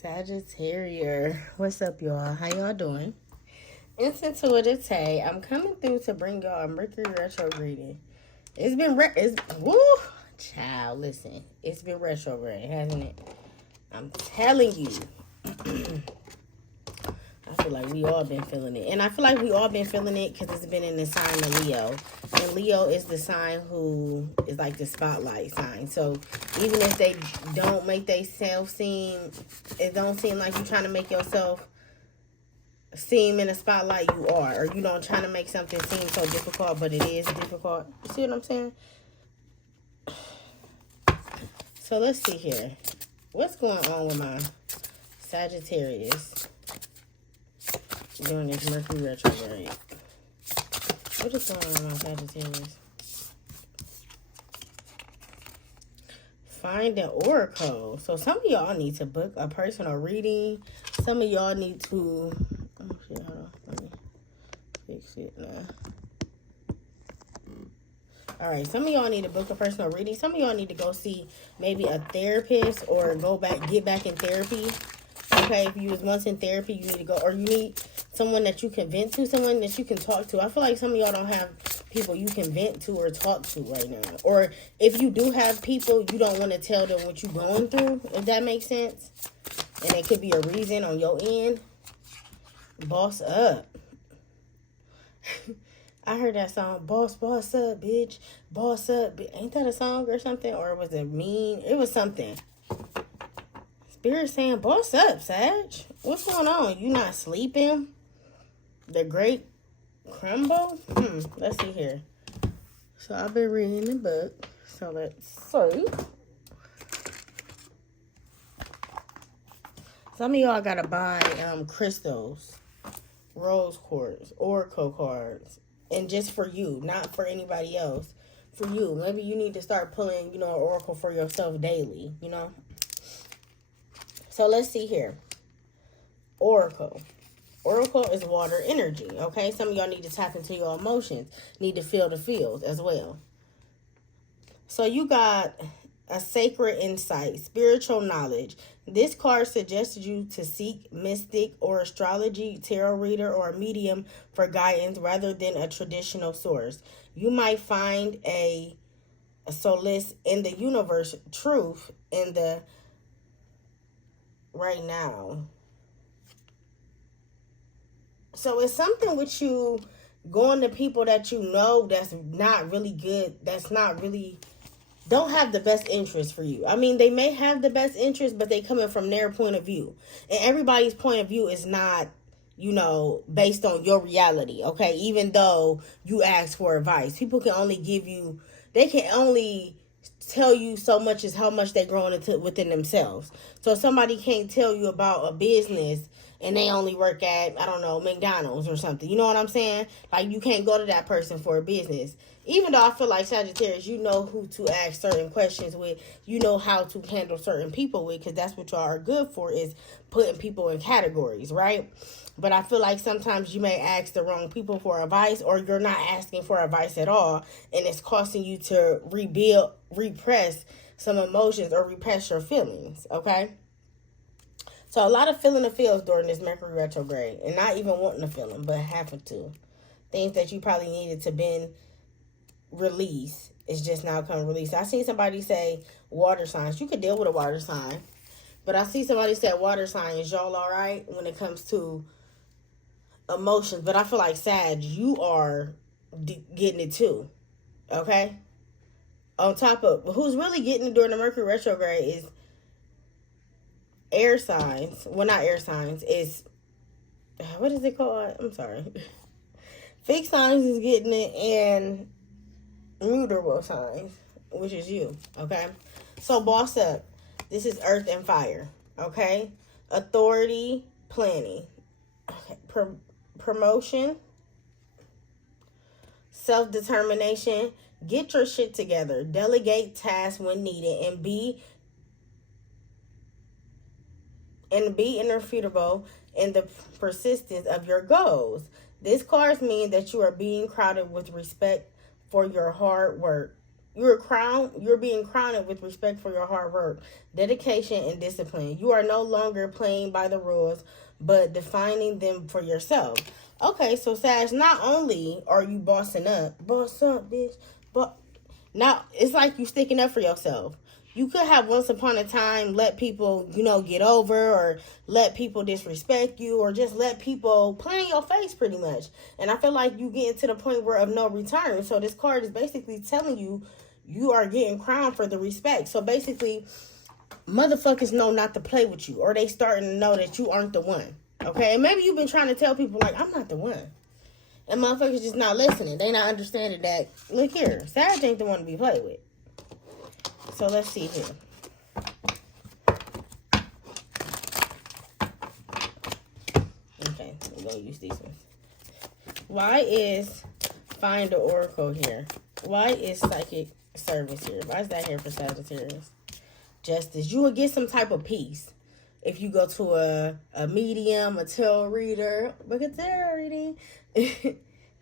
Sagittarius. What's up, y'all? How y'all doing? Instant to it today. I'm coming through to bring y'all a Mercury retrograde. It's been woo, child. Listen, it's been retrograde, hasn't it? I'm telling you. I feel like we all been feeling it, and I feel like we all been feeling it because it's been in the sign of Leo, and Leo is the sign who is like the spotlight sign. So even if they don't make themselves seem, it don't seem like you're trying to make yourself seem in a spotlight. You are, or you don't trying to make something seem so difficult, but it is difficult. You see what I'm saying? So let's see here. What's going on with my Sagittarius during this Mercury retrograde? What is going on with my Sagittarius? Find an oracle. So some of y'all need to book a personal reading. Some of y'all need to... Oh, shit, hold on. Let me fix it now. All right, some of y'all need to book a personal reading. Some of y'all need to go see maybe a therapist or get back in therapy. Okay, if you was once in therapy, you need to go, or you need someone that you can vent to, someone that you can talk to. I feel like some of y'all don't have people you can vent to or talk to right now. Or if you do have people, you don't want to tell them what you're going through, if that makes sense. And it could be a reason on your end. Boss up. I heard that song, boss up, bitch. Boss up. Ain't that a song or something? Or was it mean? It was something. Spirit saying, boss up, Sag. What's going on? You not sleeping? The great crumble? Let's see here. So I've been reading the book. So let's see. Some of y'all gotta buy crystals, rose quartz, oracle cards. And just for you, not for anybody else. For you. Maybe you need to start pulling, an oracle for yourself daily, So let's see here. Oracle. Oracle is water energy, okay? Some of y'all need to tap into your emotions. Need to feel the feels as well. So you got a sacred insight, spiritual knowledge. This card suggests you to seek mystic or astrology, tarot reader, or a medium for guidance rather than a traditional source. You might find a solace in the universe, truth in the right now. So it's something with you going to people that you know that's not really good, that's not really... don't have the best interest for you. I mean, they may have the best interest, but they coming from their point of view. And everybody's point of view is not, based on your reality, okay? Even though you ask for advice. People can only they can only tell you so much as how much they're growing into within themselves. So somebody can't tell you about a business and they only work at, I don't know, McDonald's or something. You know what I'm saying? Like, you can't go to that person for a business. Even though I feel like Sagittarius, you know who to ask certain questions with. You know how to handle certain people with, because that's what y'all are good for, is putting people in categories, right? But I feel like sometimes you may ask the wrong people for advice, or you're not asking for advice at all, and it's costing you to repress some emotions or repress your feelings, okay? So a lot of feeling the feels during this Mercury retrograde, and not even wanting to feel them, but having to. Things that you probably needed to been release is just now coming release. I seen somebody say water signs. You could deal with a water sign, but I see somebody say water signs. Y'all all right when it comes to emotions? But I feel like Sag, you are getting it too. Okay. On top of who's really getting it during the Mercury retrograde is air signs. Well, not air signs. It's, what is it called? I'm sorry. Fixed signs is getting it, and mutable signs, which is you, okay? So boss up. This is earth and fire, okay? Authority, planning, okay. Promotion, self-determination. Get your shit together. Delegate tasks when needed, and be irrefutable in the persistence of your goals. This card means that you are being crowded with respect for your hard work. You're being crowned with respect for your hard work, dedication, and discipline. You are no longer playing by the rules, but defining them for yourself. Okay, so Sag, not only are you bossing up, boss up, bitch, but now it's like you sticking up for yourself. You could have once upon a time let people, get over, or let people disrespect you, or just let people play in your face pretty much. And I feel like you getting to the point where of no return. So this card is basically telling you you are getting crowned for the respect. So basically, motherfuckers know not to play with you, or they starting to know that you aren't the one. Okay? And maybe you've been trying to tell people, like, I'm not the one. And motherfuckers just not listening. They not understanding that, look here, Sag ain't the one to be played with. So let's see here. Okay, we're going to use these ones. Why is Find the Oracle here? Why is Psychic Service here? Why is that here for Sagittarius? Justice. You will get some type of peace if you go to a medium, a tarot reader, but a tarot reading.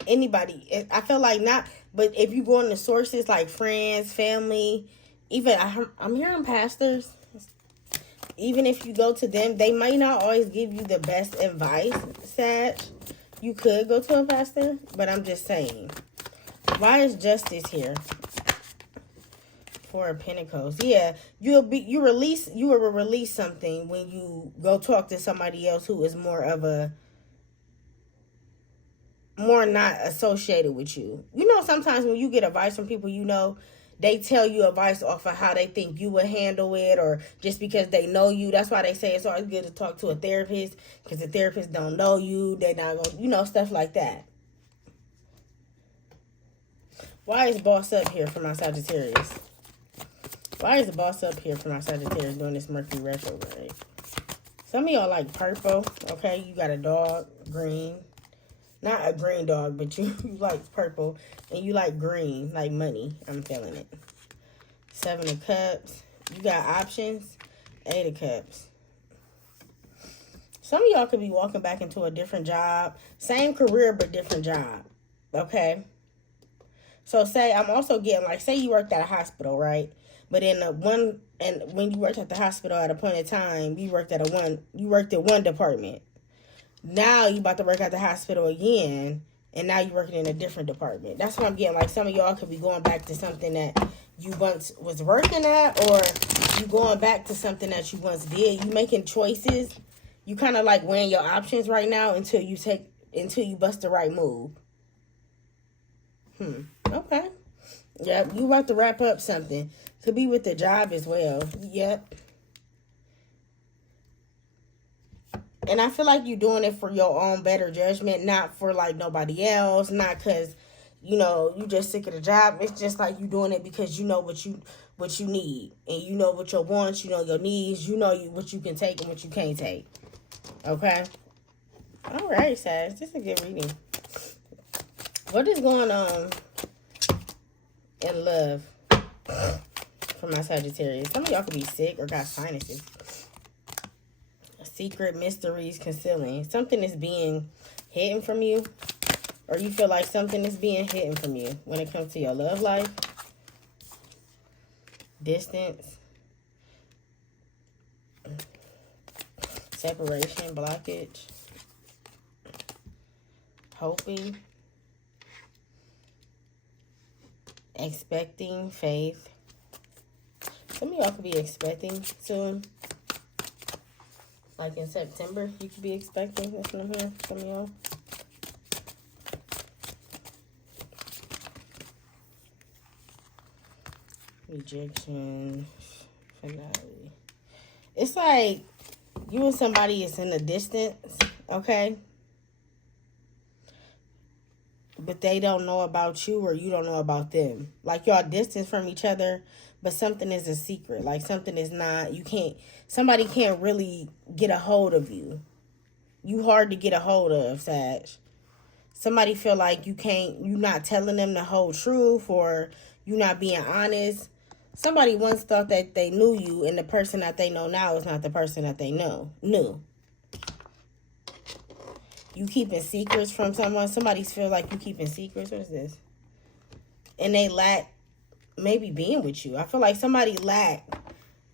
Anybody. I feel like not, but if you go into sources like friends, family, even I'm hearing pastors. Even if you go to them, they might not always give you the best advice, Sag. You could go to a pastor, but I'm just saying. Why is Justice here? Four of Pentacles. Yeah, you will release something when you go talk to somebody else who is more not associated with you. Sometimes when you get advice from people, they tell you advice off of how they think you would handle it, or just because they know you. That's why they say it's always good to talk to a therapist, because the therapist don't know you. They're not going to, stuff like that. Why is Boss Up here for my Sagittarius? Why is the Boss Up here for my Sagittarius during this Mercury retrograde? Some of y'all like purple, okay? You got a dog, green. Not a green dog, but you like purple. And you like green, like money. I'm feeling it. Seven of Cups. You got options. Eight of Cups. Some of y'all could be walking back into a different job. Same career, but different job. Okay? So I'm also getting, say you worked at a hospital, right? But when you worked at the hospital at a point in time, you worked at one department. Now you about to work at the hospital again, and now you're working in a different department. That's what I'm getting. Like, some of y'all could be going back to something that you once was working at, or you going back to something that you once did. You making choices. You kind of like weighing your options right now until you bust the right move. Okay. Yep, you about to wrap up something. Could be with the job as well. Yep. And I feel like you're doing it for your own better judgment, not for like nobody else, not because, you just sick of the job. It's just like you doing it because you know what you need, and you know what your wants, your needs, what you can take and what you can't take. Okay? All right, Sag. This is a good reading. What is going on in love for my Sagittarius? Some of y'all could be sick or got sinuses. Secret mysteries concealing. Something is being hidden from you, or you feel like something is being hidden from you when it comes to your love life. Distance. Separation, blockage. Hoping. Expecting, faith. Some of y'all could be expecting soon. Like in September, you could be expecting. That's what I'm hearing from y'all. Rejection. Finale. It's like you and somebody is in a distance, okay? But they don't know about you, or you don't know about them. Like, y'all distance from each other, but something is a secret. Like, something is not, somebody can't really get a hold of you. You hard to get a hold of, Sag. Somebody feel like you're not telling them the whole truth, or you not being honest. Somebody once thought that they knew you, and the person that they know now is not the person that they knew. You keeping secrets from someone. Somebody feel like you keeping secrets. What is this? And they lack maybe being with you. I feel like somebody lacked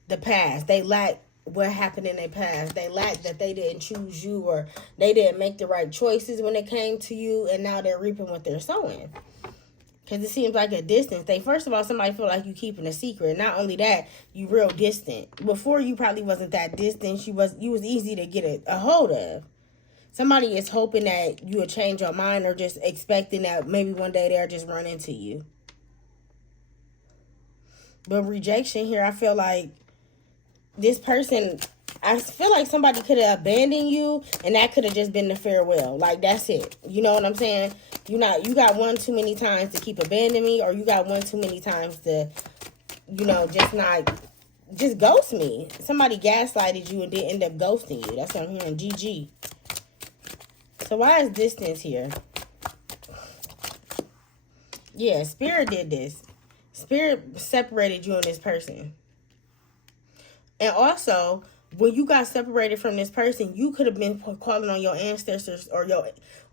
the past. They lack what happened in their past. They lack that they didn't choose you, or they didn't make the right choices when it came to you, and now they're reaping what they're sowing. Because it seems like a distance thing. First of all, somebody feel like you keeping a secret. Not only that, you real distant. Before, you probably wasn't that distant. You was easy to get a hold of. Somebody is hoping that you will change your mind, or just expecting that maybe one day they'll just run into you. But rejection here, I feel like this person, I feel like somebody could have abandoned you, and that could have just been the farewell. Like, that's it. You know what I'm saying? You got one too many times to keep abandoning me, or you got one too many times to, just ghost me. Somebody gaslighted you and did end up ghosting you. That's what I'm hearing. GG. So why is distance here? Yeah, Spirit did this. Spirit separated you and this person. And also, when you got separated from this person, you could have been calling on your ancestors or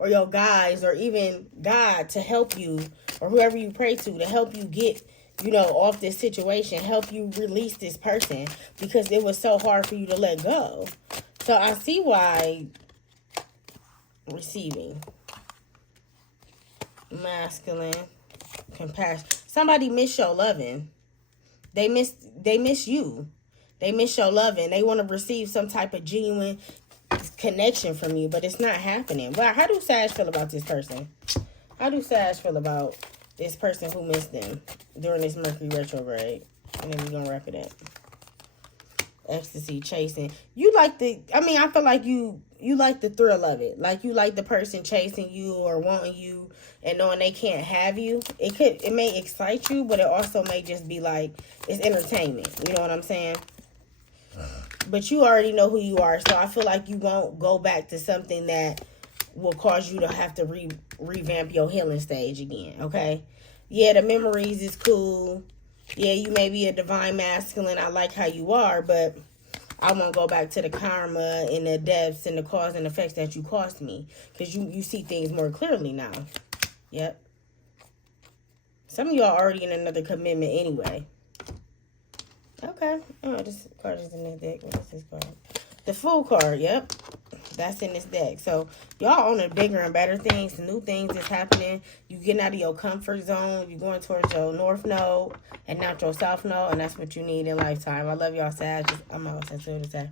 your guides, or even God, to help you, or whoever you pray to help you get, off this situation, help you release this person, because it was so hard for you to let go. So I see why. Receiving. Masculine. Compassion. Somebody miss your loving. They miss you. They miss your loving. They want to receive some type of genuine connection from you, but it's not happening. Wow, how do Sag feel about this person? How do Sag feel about this person who missed them during this Mercury retrograde? And then we're going to wrap it up. Ecstasy, chasing. I feel like you like the thrill of it. Like, you like the person chasing you or wanting you and knowing they can't have you. It may excite you, but it also may just be like, it's entertainment. You know what I'm saying? But you already know who you are, so I feel like you won't go back to something that will cause you to have to revamp your healing stage again, okay? Yeah, the memories is cool. Yeah, you may be a divine masculine. I like how you are, but I won't go back to the karma and the depths and the cause and effects that you caused me, because you see things more clearly now. Yep. Some of y'all already in another commitment anyway. Okay. Oh, this card is in this deck. What is this card? The Fool card. Yep. That's in this deck. So, y'all on the bigger and better things. The new things that's happening. You getting out of your comfort zone. You're going towards your North Node and not your South Node. And that's what you need in lifetime. I love y'all, Sag. I'm out. That's what it say.